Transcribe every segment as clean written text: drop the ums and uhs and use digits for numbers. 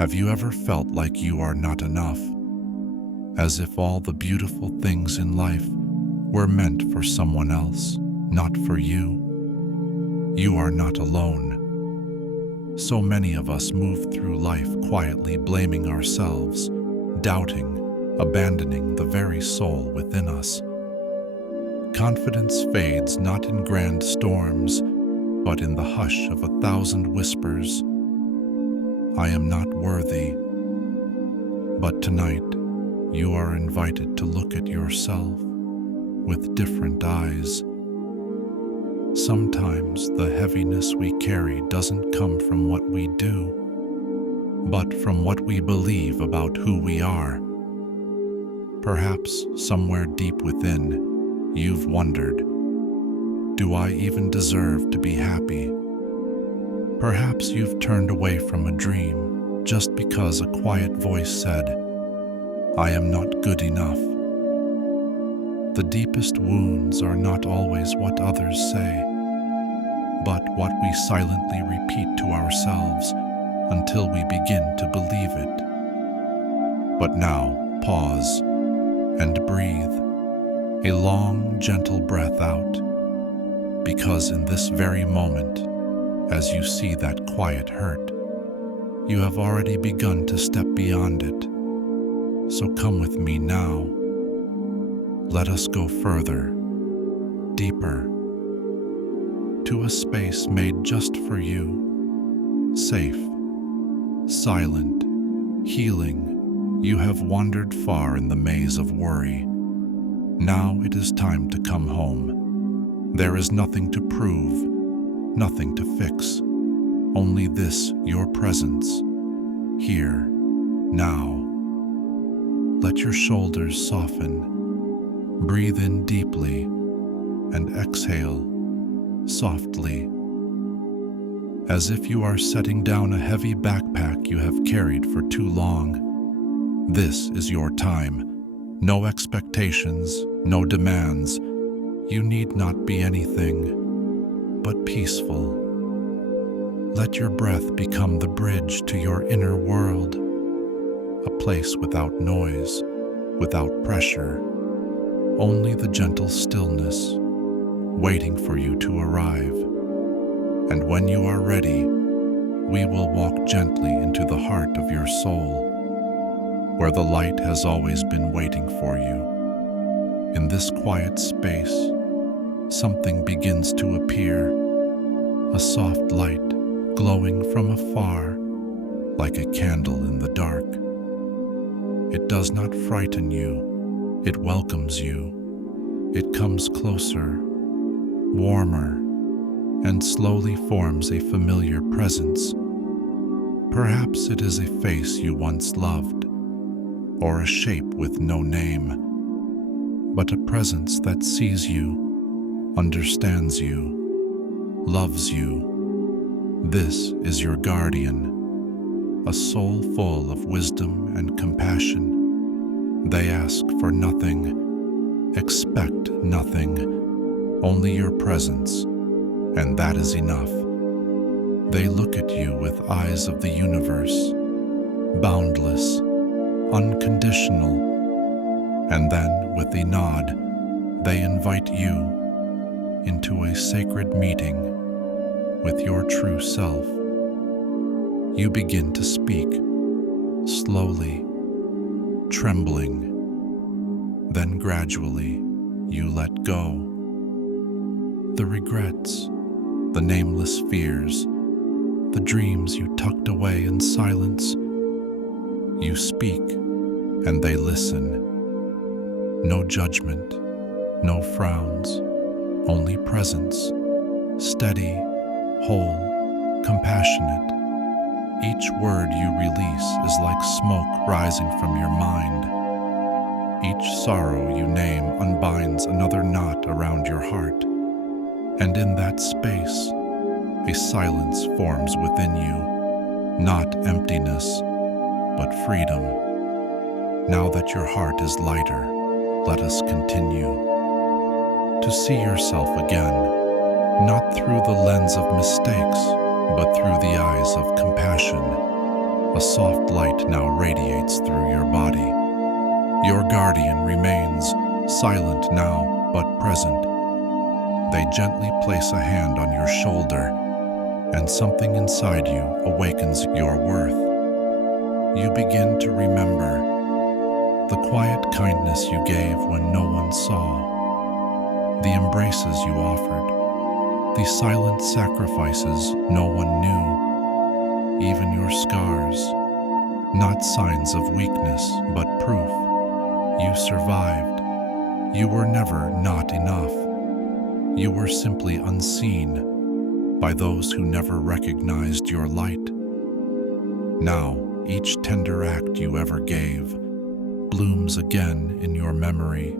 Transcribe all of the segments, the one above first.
Have you ever felt like you are not enough? As if all the beautiful things in life were meant for someone else, not for you? You are not alone. So many of us move through life quietly blaming ourselves, doubting, abandoning the very soul within us. Confidence fades not in grand storms, but in the hush of 1,000 whispers. I am not worthy. But tonight, you are invited to look at yourself with different eyes. Sometimes the heaviness we carry doesn't come from what we do, but from what we believe about who we are. Perhaps somewhere deep within, you've wondered, do I even deserve to be happy? Perhaps you've turned away from a dream just because a quiet voice said, I am not good enough. The deepest wounds are not always what others say, but what we silently repeat to ourselves until we begin to believe it. But now, pause and breathe, a long, gentle breath out, because in this very moment, as you see that quiet hurt, you have already begun to step beyond it. So come with me now. Let us go further, deeper, to a space made just for you, safe, silent, healing. You have wandered far in the maze of worry. Now it is time to come home. There is nothing to prove, nothing to fix, only this, your presence, here, now. Let your shoulders soften, breathe in deeply, and exhale softly, as if you are setting down a heavy backpack you have carried for too long. This is your time. No expectations, no demands. You need not be anything but peaceful. Let your breath become the bridge to your inner world, a place without noise, without pressure, only the gentle stillness waiting for you to arrive. And when you are ready, we will walk gently into the heart of your soul, where the light has always been waiting for you. In this quiet space, something begins to appear, a soft light glowing from afar like a candle in the dark. It does not frighten you, it welcomes you. It comes closer, warmer, and slowly forms a familiar presence. Perhaps it is a face you once loved, or a shape with no name, but a presence that sees you, understands you, loves you. This is your guardian, a soul full of wisdom and compassion. They ask for nothing, expect nothing, only your presence, and that is enough. They look at you with eyes of the universe, boundless, unconditional, and then, with a nod, they invite you into a sacred meeting with your true self. You begin to speak, slowly, trembling. Then gradually, you let go. The regrets, the nameless fears, the dreams you tucked away in silence. You speak, and they listen. No judgment, no frowns, only presence, steady, whole, compassionate. Each word you release is like smoke rising from your mind. Each sorrow you name unbinds another knot around your heart. And in that space, a silence forms within you, not emptiness, but freedom. Now that your heart is lighter, let us continue to see yourself again, not through the lens of mistakes, but through the eyes of compassion. A soft light now radiates through your body. Your guardian remains silent now, but present. They gently place a hand on your shoulder, and something inside you awakens your worth. You begin to remember the quiet kindness you gave when no one saw, the embraces you offered, the silent sacrifices no one knew, even your scars, not signs of weakness, but proof. You survived. You were never not enough. You were simply unseen by those who never recognized your light. Now, each tender act you ever gave blooms again in your memory,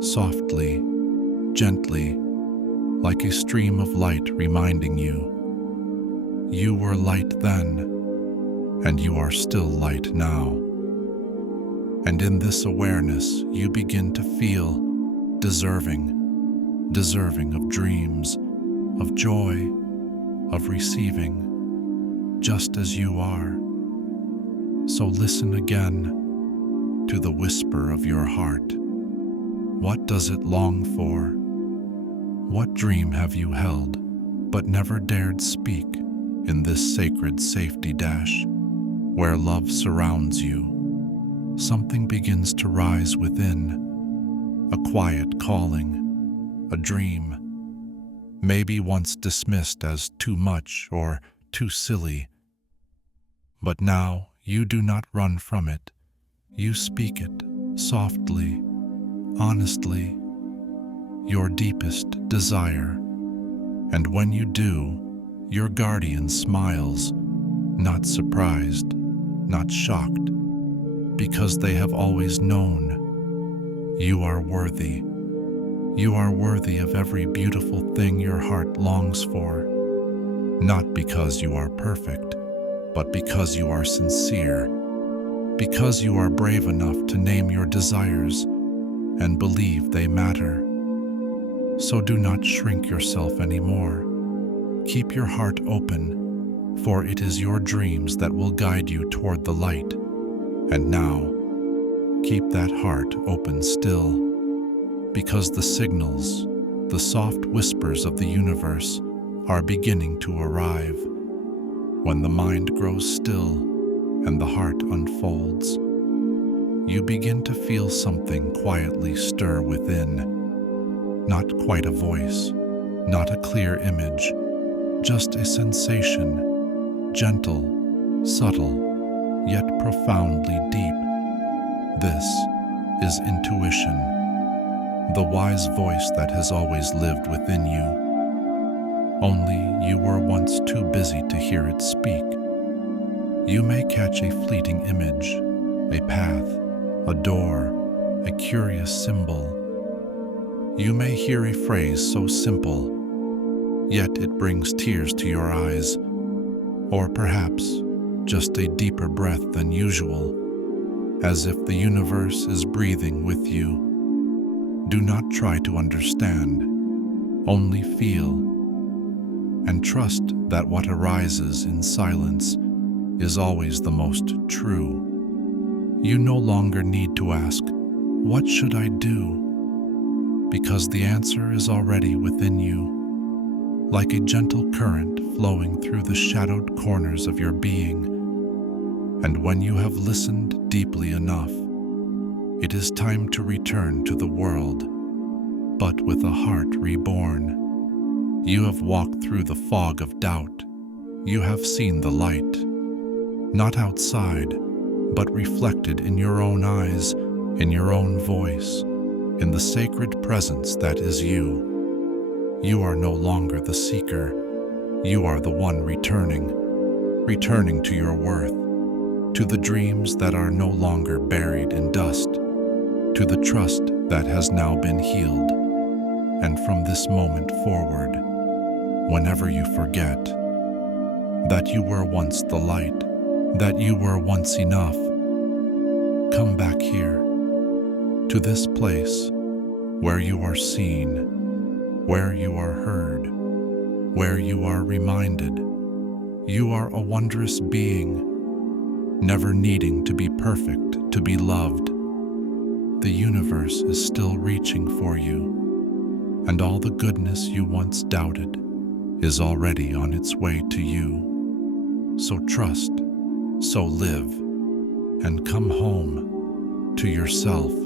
softly, gently, like a stream of light reminding you. You were light then, and you are still light now. And in this awareness, you begin to feel deserving of dreams, of joy, of receiving, just as you are. So listen again to the whisper of your heart. What does it long for? What dream have you held but never dared speak in this sacred safety dash where love surrounds you? Something begins to rise within, a quiet calling, a dream, maybe once dismissed as too much or too silly. But now you do not run from it. You speak it softly, honestly, your deepest desire. And when you do, your guardian smiles, not surprised, not shocked, because they have always known you are worthy. You are worthy of every beautiful thing your heart longs for, not because you are perfect, but because you are sincere, because you are brave enough to name your desires and believe they matter. So do not shrink yourself anymore. Keep your heart open, for it is your dreams that will guide you toward the light. And now, keep that heart open still, because the signals, the soft whispers of the universe are beginning to arrive. When the mind grows still and the heart unfolds, you begin to feel something quietly stir within. Not quite a voice, not a clear image, just a sensation, gentle, subtle, yet profoundly deep. This is intuition, the wise voice that has always lived within you. Only you were once too busy to hear it speak. You may catch a fleeting image, a path, a door, a curious symbol. You may hear a phrase so simple, yet it brings tears to your eyes, or perhaps just a deeper breath than usual, as if the universe is breathing with you. Do not try to understand, only feel, and trust that what arises in silence is always the most true. You no longer need to ask, "What should I do?" because the answer is already within you, like a gentle current flowing through the shadowed corners of your being. And when you have listened deeply enough, it is time to return to the world, but with a heart reborn. You have walked through the fog of doubt. You have seen the light, not outside, but reflected in your own eyes, in your own voice, in the sacred presence that is you. You are no longer the seeker. You are the one returning to your worth, to the dreams that are no longer buried in dust, to the trust that has now been healed. And from this moment forward, whenever you forget that you were once the light, that you were once enough, come back here, to this place where you are seen, where you are heard, where you are reminded you are a wondrous being never needing to be perfect to be loved. The universe is still reaching for you, and all the goodness you once doubted is already on its way to you. So trust, so live, and come home to yourself.